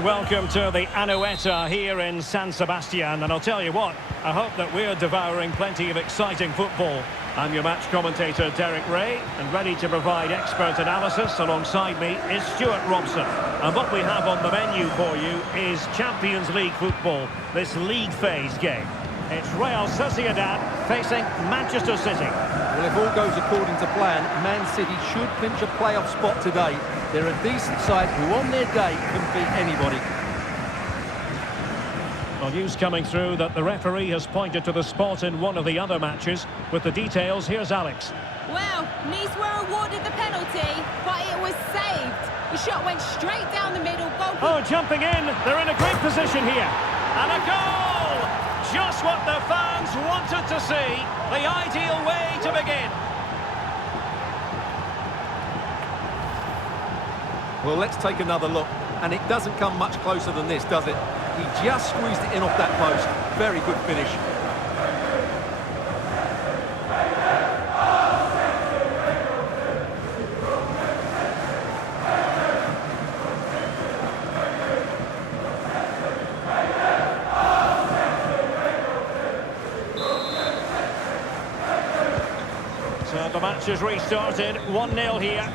and welcome to the Anoeta here in San Sebastian. And I'll tell you what, I hope that we're devouring plenty of exciting football. I'm your match commentator, Derek Ray, and ready to provide expert analysis. Alongside me is Stuart Robson. And what we have on the menu for you is Champions League football, this league phase game. It's Real Sociedad facing Manchester City. Well, if all goes according to plan, Man City should clinch a playoff spot today. They're a decent side who on their day can beat anybody. Well, news coming through that the referee has pointed to the spot in one of the other matches. With the details, here's Alex. Well, Nice were awarded the penalty, but it was saved. The shot went straight down the middle. Oh, jumping in. They're in a great position here. And a goal! Just what the fans wanted to see. The ideal way to begin. Well, let's take another look. And it doesn't come much closer than this, does it? He just squeezed it in off that post. Very good finish. So the match has restarted. 1-0 here.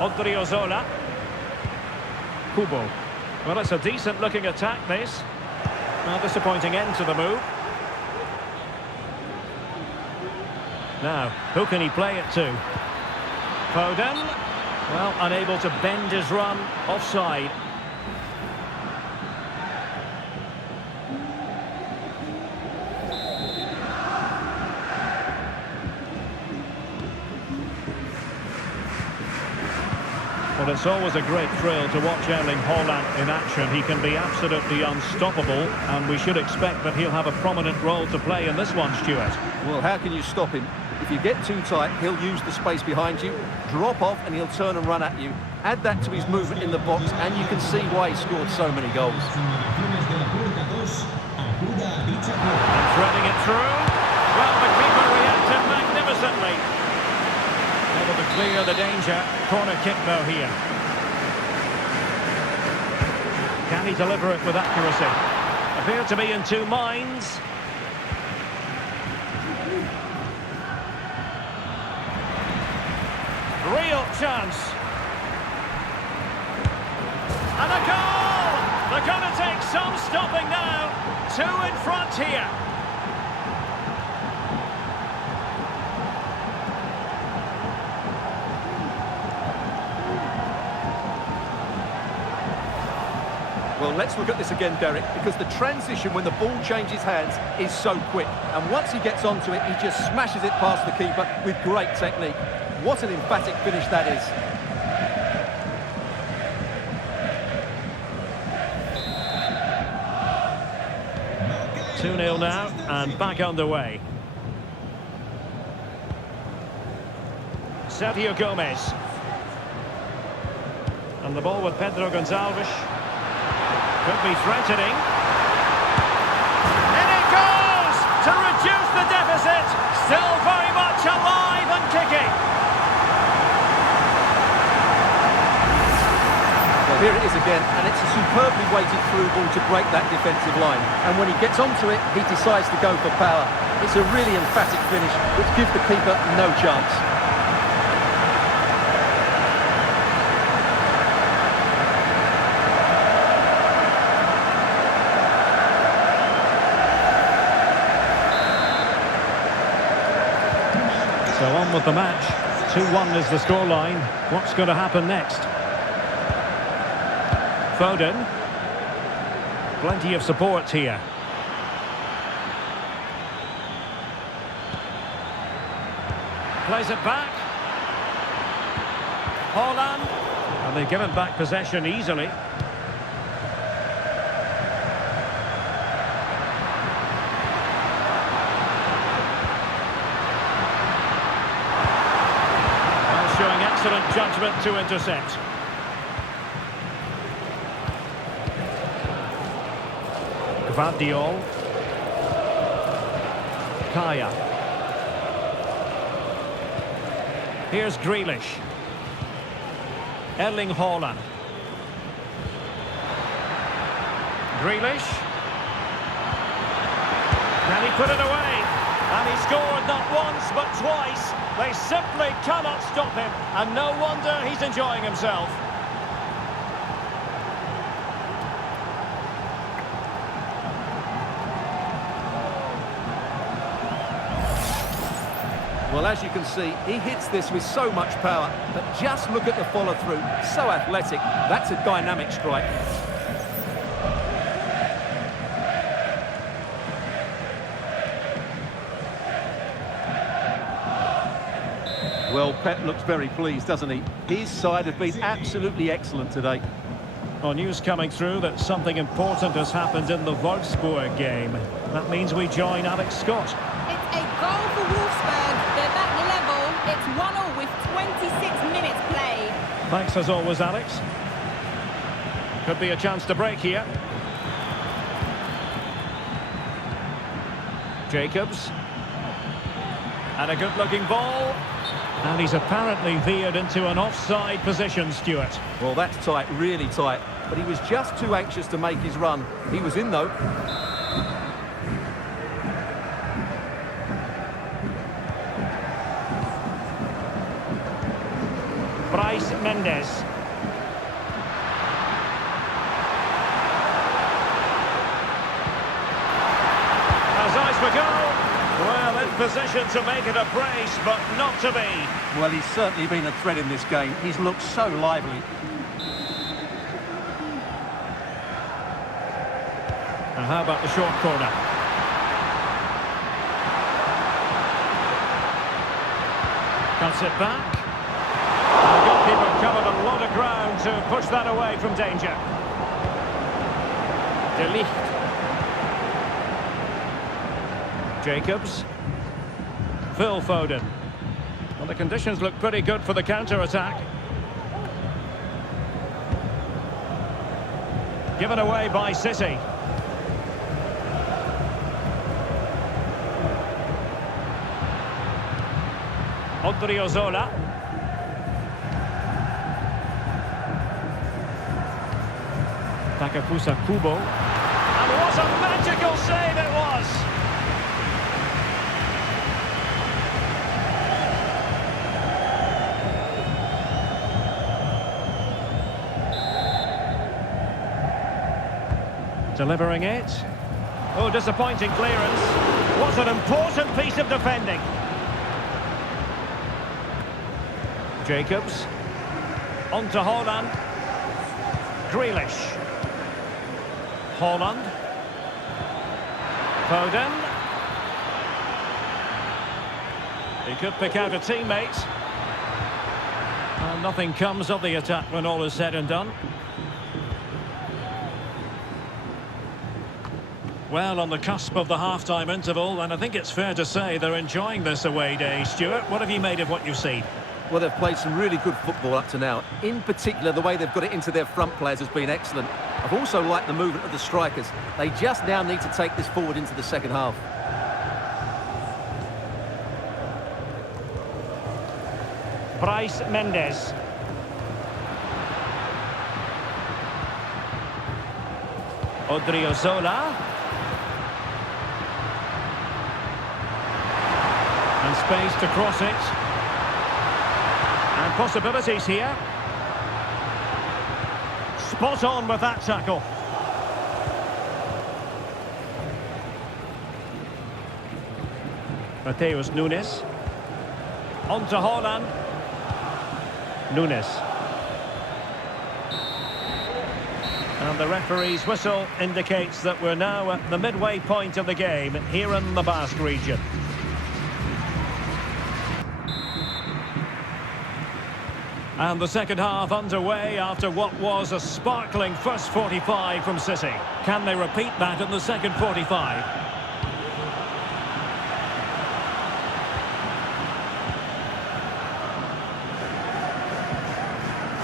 Odriozola. Kubo. Well, it's a decent-looking attack, this. A disappointing end to the move. Now, who can he play it to? Foden. Well, unable to bend his run. Offside. Well, it's always a great thrill to watch Erling Haaland in action. He can be absolutely unstoppable, and we should expect that he'll have a prominent role to play in this one, Stuart. Well, how can you stop him? If you get too tight, he'll use the space behind you, drop off, and he'll turn and run at you. Add that to his movement in the box, and you can see why he scored so many goals. And threading it through. Well, the keeper reacted magnificently. Able to clear the danger. Corner kick though here. Can he deliver it with accuracy? Appear to be in two minds. Real chance. And a goal! They're going to take some stopping now. Two in front here. Well, let's look at this again, Derek, because the transition when the ball changes hands is so quick. And once he gets onto it, he just smashes it past the keeper with great technique. What an emphatic finish that is. Two 2-0 now, and back underway. Sergio Gomez. And the ball with Pedro Gonçalves. Could be threatening. And it goes to reduce the deficit. Still very much alive and kicking. Well, here it is again, and it's a superbly weighted through ball to break that defensive line. And when he gets onto it, he decides to go for power. It's a really emphatic finish, which gives the keeper no chance. So on with the match. 2-1 is the scoreline. What's going to happen next? Foden. Plenty of support here. Plays it back. Haaland. And they've given back possession easily. Showing excellent judgment to intercept. Gvardiol. Kaya. Here's Grealish. Erling Haaland. Grealish. Can he put it away? And he scored not once but twice. They simply cannot stop him. And no wonder he's enjoying himself. Well, as you can see, he hits this with so much power. But just look at the follow-through. So athletic. That's a dynamic strike. Well, Pep looks very pleased, doesn't he? His side have been absolutely excellent today. Well, news coming through that something important has happened in the Wolfsburg game. That means we join Alex Scott. It's a goal for Wolfsburg. They're back level. It's 1-1 with 26 minutes played. Thanks as always, Alex. Could be a chance to break here. Jacobs. And a good-looking ball. And he's apparently veered into an offside position, Stuart. Well, that's tight, really tight. But he was just too anxious to make his run. He was in, though. Bryce Mendes. Has eyes for goal. Well, in position to make it a brace, but not to be. Well, he's certainly been a threat in this game. He's looked so lively. And how about the short corner? Cuts it back. And the goalkeeper covered a lot of ground to push that away from danger. De Ligt. Jacobs. Phil Foden. Well, the conditions look pretty good for the counter-attack. Given away by City. Odriozola. Takafusa Kubo. And what a magical save it was! Delivering it. Oh, disappointing clearance. What an important piece of defending. Jacobs. On to Haaland. Grealish. Haaland. Foden. He could pick out a teammate. And nothing comes of the attack when all is said and done. Well, on the cusp of the half-time interval, and I think it's fair to say they're enjoying this away day. Stuart, what have you made of what you've seen? Well, they've played some really good football up to now. In particular, the way they've got it into their front players has been excellent. I've also liked the movement of the strikers. They just now need to take this forward into the second half. Bryce Mendes. Odriozola. And space to cross it. And possibilities here. Spot on with that tackle. Mateus Nunes. On to Haaland. Nunes. And the referee's whistle indicates that we're now at the midway point of the game here in the Basque region. And the second half underway after what was a sparkling first 45 from City. Can they repeat that in the second 45?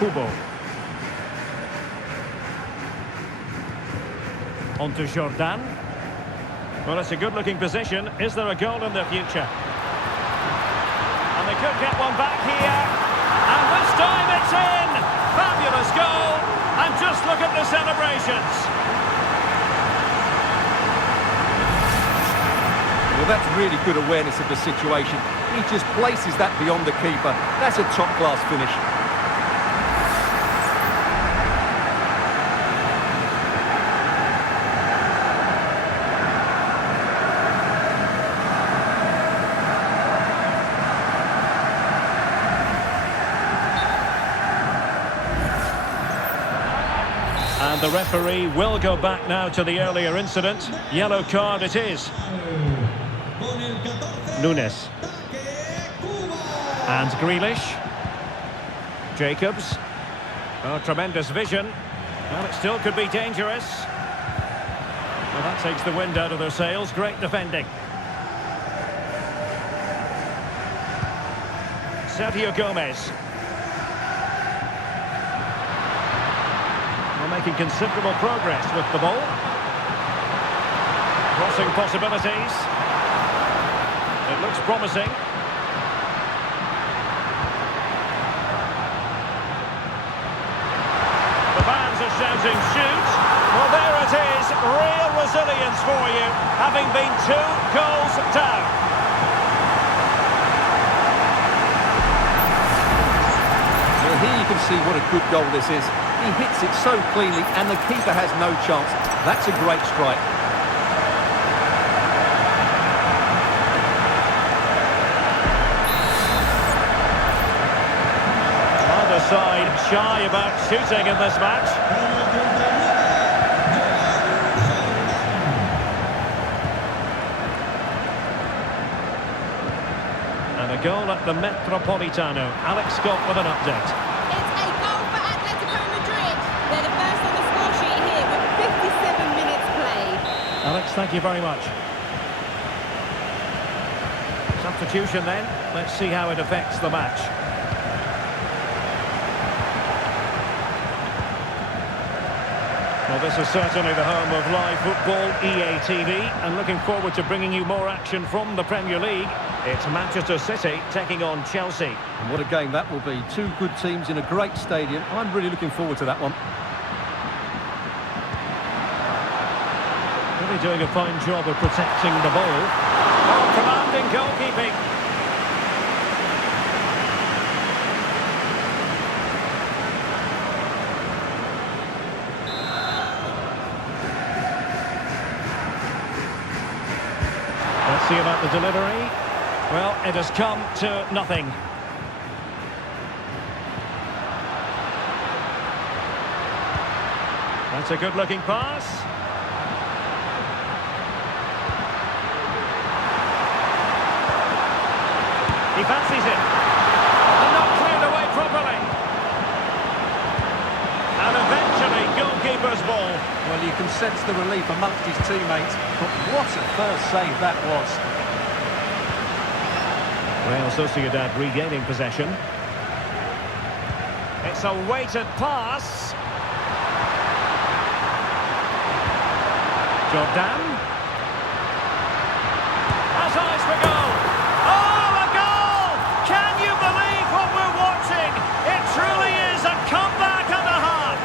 Kubo. On to Jordan. Well, it's a good-looking position. Is there a goal in the future? And they could get one back here. And this time it's in! Fabulous goal! And just look at the celebrations. Well, that's really good awareness of the situation. He just places that beyond the keeper. That's a top-class finish. And the referee will go back now to the earlier incident. Yellow card it is. Nunes. And Grealish. Jacobs. Oh, tremendous vision. Well, it still could be dangerous. Well, that takes the wind out of their sails. Great defending. Sergio Gomez. Making considerable progress with the ball. Crossing possibilities. It looks promising. The fans are shouting, shoot! Well, there it is. Real resilience for you, having been 2 goals down. Well, here you can see what a good goal this is. He hits it so cleanly and the keeper has no chance. That's a great strike. Either side shy about shooting in this match. And a goal at the Metropolitano. Alex Scott with an update. Alex, thank you very much. Substitution then. Let's see how it affects the match. Well, this is certainly the home of live football, EA TV, and looking forward to bringing you more action from the Premier League. It's Manchester City taking on Chelsea. And what a game that will be. 2 good teams in a great stadium. I'm really looking forward to that one. Really doing a fine job of protecting the ball. Oh, commanding goalkeeping. Let's see about the delivery. Well, it has come to nothing. That's a good-looking pass. He fancies it. And not cleared away properly. And eventually, goalkeeper's ball. Well, you can sense the relief amongst his teammates. But what a first save that was. Real Sociedad regaining possession. It's a weighted pass. Jordan. Has eyes for goal. Oh, a goal! Can you believe what we're watching? It truly is a comeback and a half.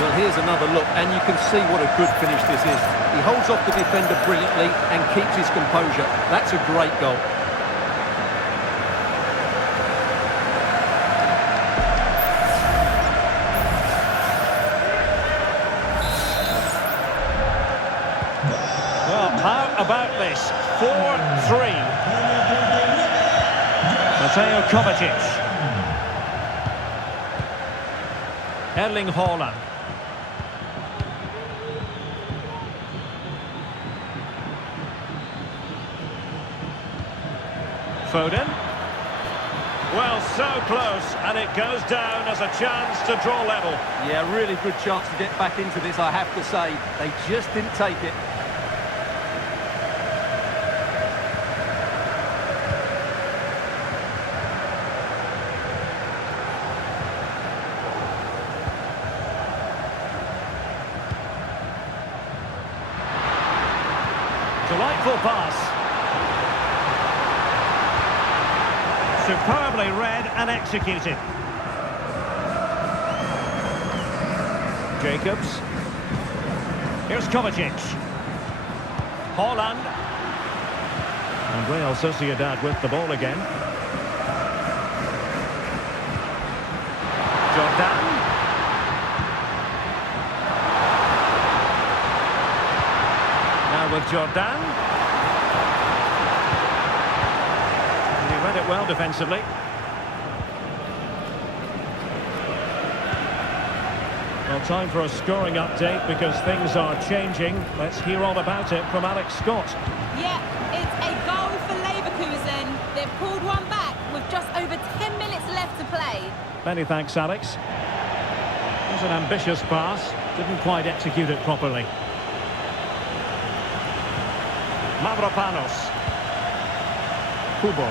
Well, here's another look, and you can see what a good finish this is. He holds off the defender brilliantly and keeps his composure. That's a great goal. Well, how about this? 4-3. Mateo Kovacic. Erling Haaland. Foden. Well, so close, and it goes down as a chance to draw level. Yeah, really good chance to get back into this, I have to say. They just didn't take it. Delightful pass. Superbly read and executed. Jacobs. Here's Kovacic. Haaland. And Real Sociedad with the ball again. Jordan. Now with Jordan. He read it well defensively. Well, time for a scoring update because things are changing. Let's hear all about it from Alex Scott. Yeah, it's a goal for Leverkusen. They've pulled one back with just over 10 minutes left to play. Many thanks, Alex. It was an ambitious pass. Didn't quite execute it properly. Mavropanos. Kubo.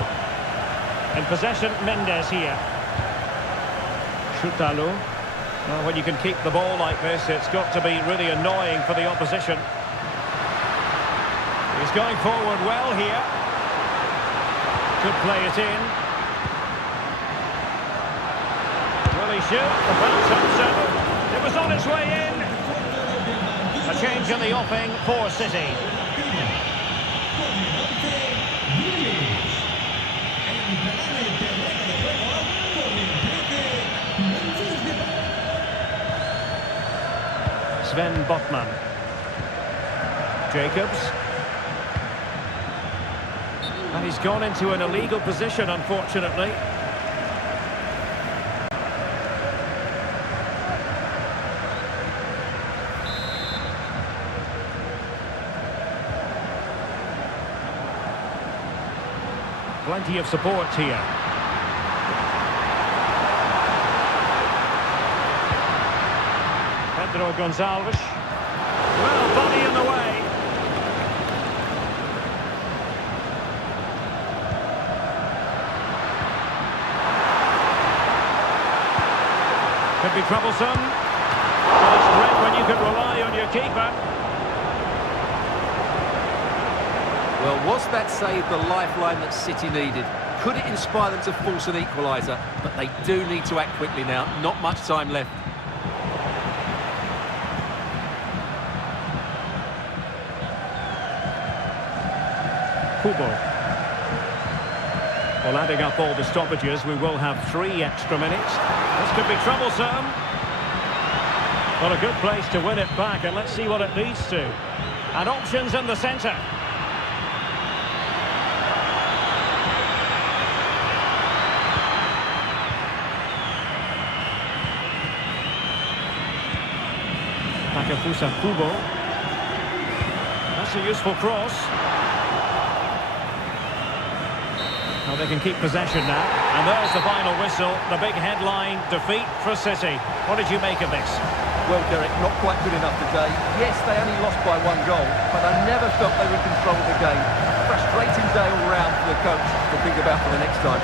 In possession, Mendes here. Shutalu. Well, when you can keep the ball like this, it's got to be really annoying for the opposition. He's going forward well here. Could play it in. Will he shoot? The bounce up, it was on its way in. A change in the offing for City. Sven Botman. Jacobs. And he's gone into an illegal position, unfortunately. Plenty of support here. Pedro Gonçalves. Well, body in the way. Could be troublesome. Well, it's great when you can rely on your keeper. Well, was that save the lifeline that City needed? Could it inspire them to force an equaliser? But they do need to act quickly now. Not much time left. Kubo. Well, adding up all the stoppages, we will have 3 extra minutes. This could be troublesome. Well, a good place to win it back, and let's see what it leads to. And options in the centre. Takafusa Kubo. That's a useful cross. Well, they can keep possession now. And there's the final whistle. The big headline, defeat for City. What did you make of this? Well, Derek, not quite good enough today. Yes, they only lost by 1 goal, but I never felt they were in control of the game. Frustrating day all round for the coach to think about for the next time.